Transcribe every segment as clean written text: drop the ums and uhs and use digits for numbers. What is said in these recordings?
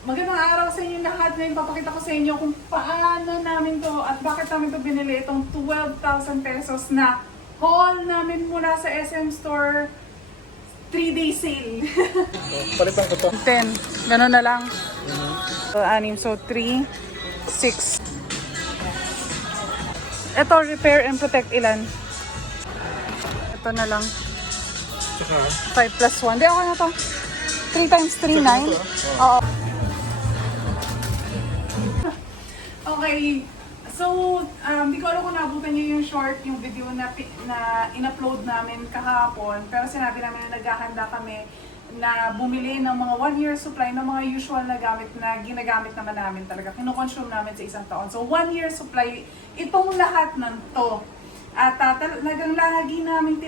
Magandang araw sa inyo lahat. Ngayon papakita ko sa inyo kung paano namin to at bakit namin to binili itong 12,000 pesos na haul namin mula sa SM Store 3-day sale. Palitan ko to. 10. Ganun na lang. So, 6. So, 3, 6. Ito, repair and protect ilan? Ito na lang. Saka, 5 plus 1. Di, ako na to. 3 times 3, 9. Oo. Okay. So, di ko alam kung naabutan niyo yung short, yung video na in-upload namin kahapon. Pero sinabi namin na naghahanda kami na bumili ng mga 1-year supply ng mga usual na gamit na ginagamit naman namin talaga. Kino-consume namin sa isang taon. So, 1-year supply, itong lahat ng to. At talagang lagi namin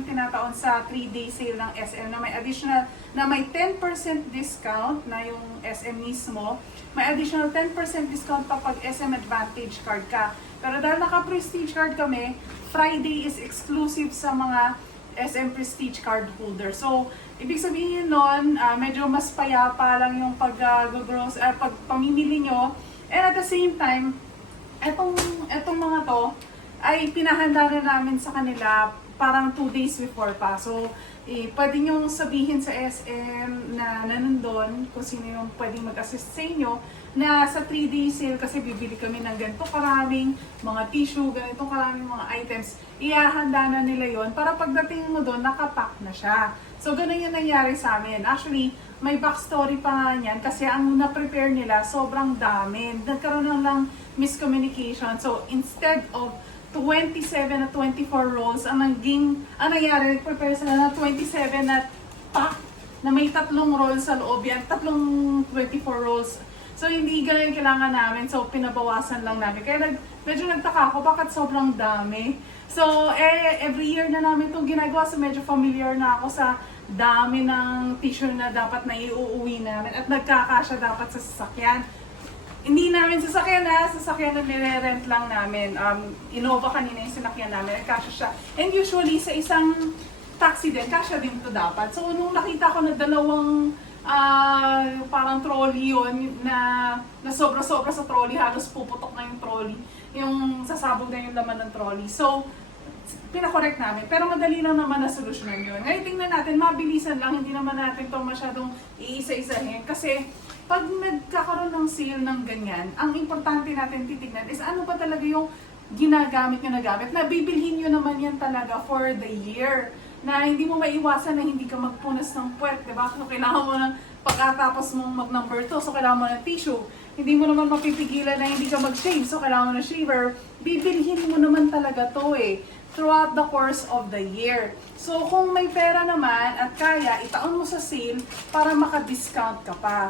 tinataon sa 3-day sale ng SM na may additional, na may 10% discount na yung SM mismo. May additional 10% discount pa pag SM Advantage card ka. Pero dahil naka-Prestige card kami, Friday is exclusive sa mga SM Prestige card holder. So, ibig sabihin nun, medyo mas payapa lang yung pag pamimili nyo. And at the same time, etong mga to, ay pinahanda na namin sa kanila parang 2 days before pa. So, pwede nyo sabihin sa SM na nanundon kung sino yung pwedeng mag-assist sa inyo na sa 3-day sale kasi bibili kami ng ganito karaming mga tissue, ganito karaming mga items. Ihahanda na nila yon para pagdating mo doon, nakapack na siya. So, ganun yung nangyari sa amin. Actually, may backstory pa nga niyan kasi ang na-prepare nila sobrang dami. Nagkaroon na lang miscommunication. So, instead of 27 at 24 rolls, ang nangyari, nag-prepare sila na 27 na pack na may 3 rolls sa loob yan, 3 24 rolls. So, hindi ganun kailangan namin. So, pinabawasan lang namin. Kaya medyo nagtaka ako, bakit sobrang dami? So, every year na namin itong ginagawa. So, medyo familiar na ako sa dami ng tissue na dapat na iuuwi namin. At nagkakasya dapat sa sasakyan. Hindi namin sasakyan na nire-rent lang namin. Innova kanina yung sinakyan namin, kasya siya. And usually sa isang taxi din, kasya din to dapat. So nung nakita ko na dalawang parang trolley yun, na sobra-sobra sa trolley, halos puputok na yung trolley, yung sasabog na yung laman ng trolley. So, pinakorek namin. Pero madali lang naman na solusyonan yun. Ngayon tingnan natin, mabilisan lang, hindi naman natin to masyadong iisa-isahin. Kasi, pag nagkakaroon ng sale ng ganyan, ang importante natin titignan is ano ba talaga yung ginagamit nyo na gamit. Na bibilhin nyo naman yan talaga for the year. Na hindi mo maiwasan na hindi ka magpunas ng puwet, diba? So, kailangan mo ng pagkatapos mong mag-number 2, so kailangan mo ng tissue. Hindi mo naman mapipigilan na hindi ka mag-shave, so kailangan mo ng shaver. Bibilhin mo naman talaga to throughout the course of the year. So, kung may pera naman at kaya, itaon mo sa sale para maka-discount ka pa.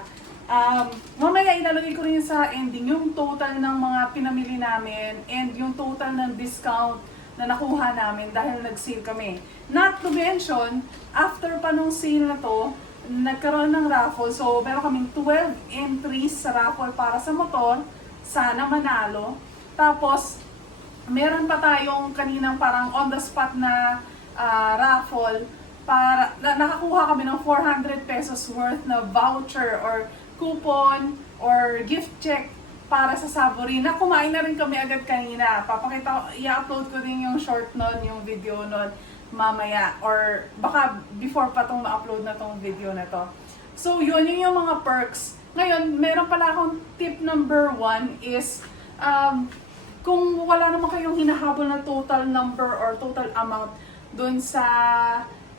Mamaya ilalagay ko rin sa ending yung total ng mga pinamili namin and yung total ng discount na nakuha namin dahil nag-sale kami. Not to mention, after pa nung sale na to, nagkaroon ng raffle. So, meron kaming 12 entries sa raffle para sa motor. Sana manalo. Tapos, meron pa tayong kaninang parang on the spot na raffle para nakakuha kami ng 400 pesos worth na voucher or coupon or gift check para sa Savory na kumain na rin kami agad kanina. I-upload ko din yung short nun, yung video nun mamaya or baka before pa tong ma-upload na tong video na to. So yun yung mga perks. Ngayon, meron pala akong tip number 1 is kung wala naman kayong hinahabol na total number or total amount dun sa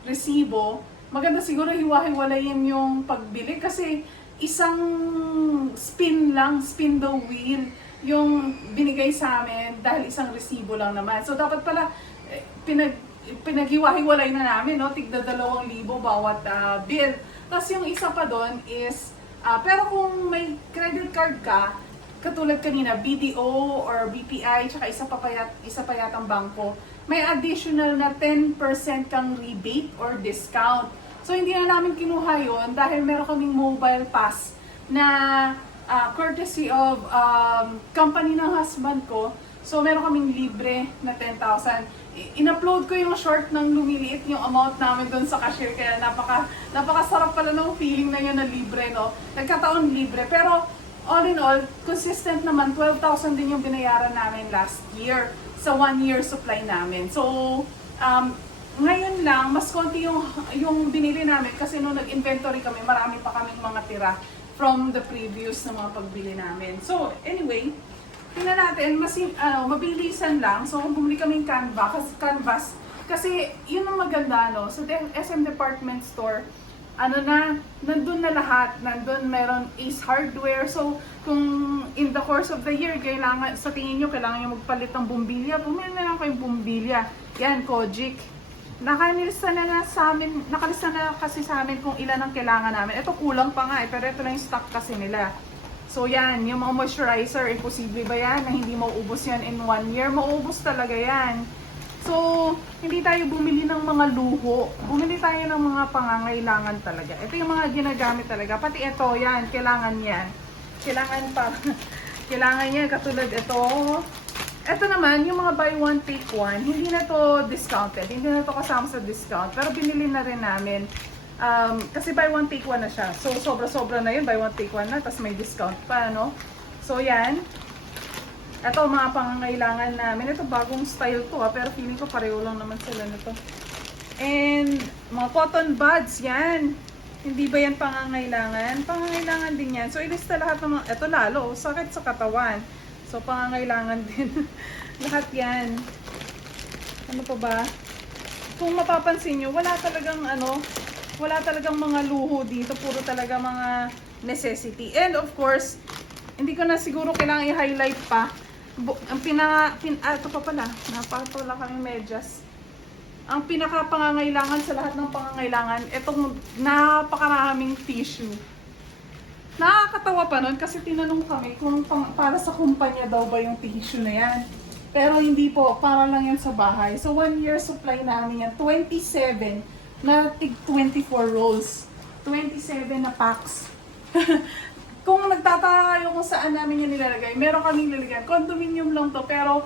resibo, maganda siguro hiwa-hiwalayin yung pagbili kasi isang spin the wheel yung binigay sa amin dahil isang resibo lang naman. So dapat pala pinaghiwa-hiwalay na namin, no? Tigda 2,000 bawat bill. Tapos yung isa pa doon is, pero kung may credit card ka, katulad kanina, BDO or BPI, tsaka isa pa yatang bangko, may additional na 10% kang rebate or discount. So, hindi na namin kinuha yun dahil meron kaming mobile pass na courtesy of company ng husband ko. So, meron kaming libre na 10,000. in-upload ko yung short ng lumiliit yung amount namin doon sa cashier. Kaya napakasarap pala ng feeling na yun na libre, no? Nagkataon libre. Pero all in all, consistent naman, 12,000 din yung binayaran namin last year sa 1 year supply namin. So, ngayon lang, mas konti yung binili namin kasi nung nag-inventory kami, marami pa kaming mga tira from the previous na mga pagbili namin. So, anyway, tingnan natin, mabilisan lang. So, bumili kaming canvas. Kasi, yun ang maganda, no? So, SM Department Store, nandun na lahat. Nandun meron Ace Hardware. So, kung in the course of the year, sa tingin nyo, kailangan nyo magpalit ng bumbilya, bumili na lang kayong bumbilya. Yan, Kojic. Nakalista na kasi sa amin kung ilan ang kailangan namin. Ito kulang pa nga pero ito lang yung stock kasi nila. So yan, yung mga moisturizer, imposible ba yan na hindi mauubos yan in 1 year? Mauubos talaga yan. So, hindi tayo bumili ng mga luho. Bumili tayo ng mga pangangailangan talaga. Ito yung mga ginagamit talaga. Pati ito, yan, kailangan yan. Kailangan yan, katulad ito. Ito naman, yung mga buy one, take one, hindi na to discounted. Hindi na to kasama sa discount. Pero binili na rin namin. Kasi buy one, take one na siya. So, sobra-sobra na yun. Buy one, take one na. Tapos may discount pa, no? So, yan. Ito, mga pangangailangan namin. Ito, bagong style to, pero feeling ko pareho lang naman sila nito. And, mga cotton buds, yan. Hindi ba yan pangangailangan? Pangangailangan din yan. So, ilista lahat ng mga, ito lalo, sakit sa katawan. So, pangangailangan din. Lahat yan. Ano pa ba? Kung mapapansin nyo, wala talagang mga luho dito. Puro talaga mga necessity. And of course, hindi ko na siguro kailangan i-highlight pa. Ito pa pala. Napakatula kaming medyas. Ang pinaka-pangangailangan sa lahat ng pangangailangan, itong napakaraming tissue. Nakakatawa pa nun kasi tinanong kami kung para sa kumpanya daw ba yung tissue na yan. Pero hindi po, para lang yan sa bahay. So 1 year supply namin yan, 27 na tig 24 rolls. 27 na packs. Kung nagtatayo kung saan namin yung nilalagay, meron kaming lalagyan. Condominium lang to, pero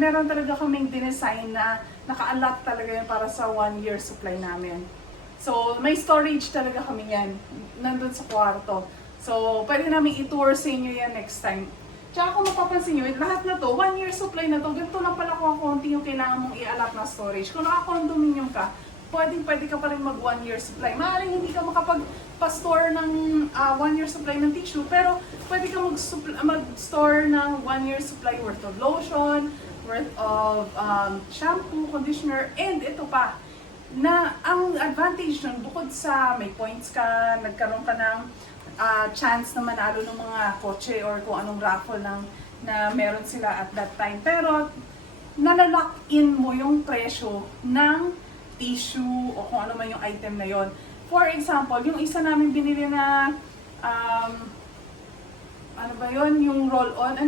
meron talaga kaming dinesign na naka-allot talaga yan para sa 1 year supply namin. So, may storage talaga kami yan, nandun sa kwarto. So, pwede namin i-tour sa inyo yan next time. Tsaka kung mapapansin nyo, lahat na to, 1 year supply na to, ganito lang pala kung konti yung kailangan mong i-allot na storage. Kung naka-condominium ka, pwede ka pa rin mag 1 year supply. Maaaring hindi ka makapag-store ng 1 year supply ng tissue, pero pwede ka mag-store ng 1 year supply worth of lotion, worth of shampoo, conditioner, and ito pa, na ang advantage nun, bukod sa may points ka, nagkaroon ka ng chance na manalo ng mga kotse or kung anong raffle na meron sila at that time. Pero, nalalock in mo yung presyo ng tissue o kung ano man yung item na yon. For example, yung isa namin binili na ano ba yon, yung roll-on,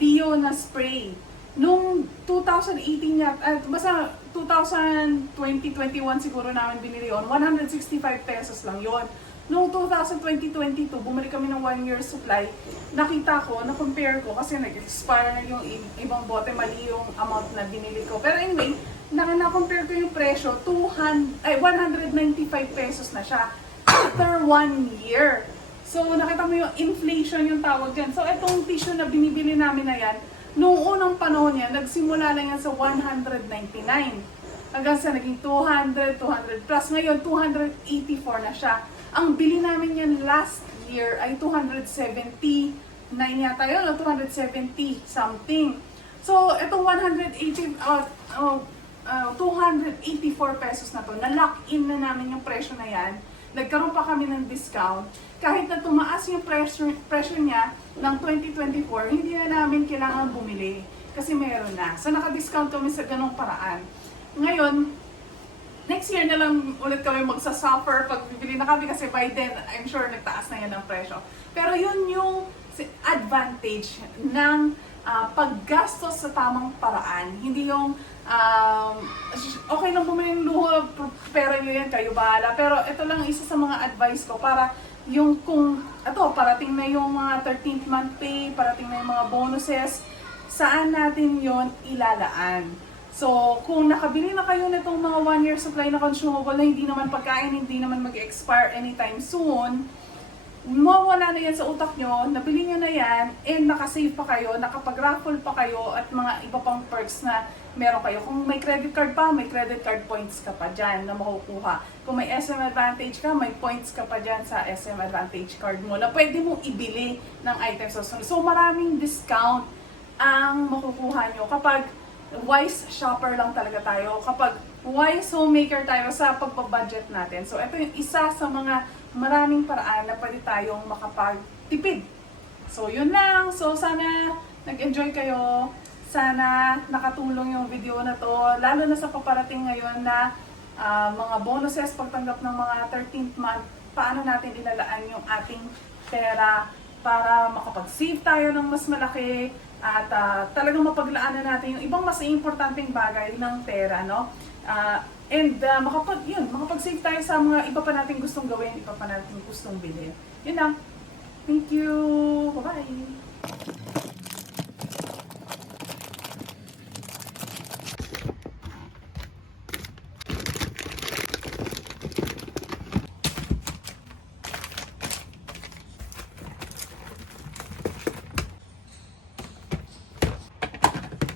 Dio na spray. Nung 2018 basta 2020-21 siguro namin binili yon, 165 pesos lang yon. Noong 2020-22, bumili kami ng 1 year supply. Nakita ko, na-compare ko kasi nag-expire na yung ibang bote, mali yung amount na binili ko. Pero anyway, na-compare ko yung presyo, 195 pesos na siya after 1 year. So, nakita mo yung inflation yung tawag dyan. So, itong tissue na binibili namin na yan, noong unang panahon yan, nagsimula lang yan sa 199. Hanggang sa naging 200, 200 plus. Ngayon, 284 na siya. Ang bili namin yan last year ay 279 yata yun, o 270 something. So, itong 284 pesos na to, na-lock in na namin yung presyo na yan. Nagkaroon pa kami ng discount. Kahit na tumaas yung presyo niya ng 2024, hindi na namin kailangan bumili kasi meron na. So, naka-discount kami sa ganong paraan. Ngayon, next year na lang ulit kami magsasuffer pag bibili na kami kasi by then, I'm sure nagtaas na yan ang presyo. Pero yun yung advantage ng paggastos sa tamang paraan. Hindi yung okay lang bumili ng luho, pera nyo yan, kayo bahala. Pero ito lang isa sa mga advice ko para yung kung parating na yung mga 13th month pay, parating na yung mga bonuses, saan natin yon ilalaan. So, kung nakabili na kayo nitong mga 1-year supply na consumable na hindi naman pagkain, hindi naman mag-expire anytime soon, mawala na yan sa utak nyo, nabili nyo na yan, and nakasave pa kayo, nakapag-raffle pa kayo, at mga iba pang perks na meron kayo. Kung may credit card pa, may credit card points ka pa dyan na makukuha. Kung may SM Advantage ka, may points ka pa dyan sa SM Advantage card mo na pwede mong ibili ng items. So maraming discount ang makukuha nyo kapag wise shopper lang talaga tayo, kapag wise homemaker tayo sa pagpabudget natin. So ito yung isa sa mga maraming paraan na pwede tayong makapagtipid. So yun lang. So sana nag-enjoy kayo. Sana nakatulong yung video na to. Lalo na sa paparating ngayon na mga bonuses pagtanggap ng mga 13th month. Paano natin ilalaan yung ating pera para makapag-save tayo ng mas malaki at talagang mapaglaanan natin yung ibang mas importanteng bagay ng pera, no? Makapag-save tayo sa mga iba pa natin gustong gawin, iba pa natin gustong bilhin. Yun lang. Thank you. Bye-bye.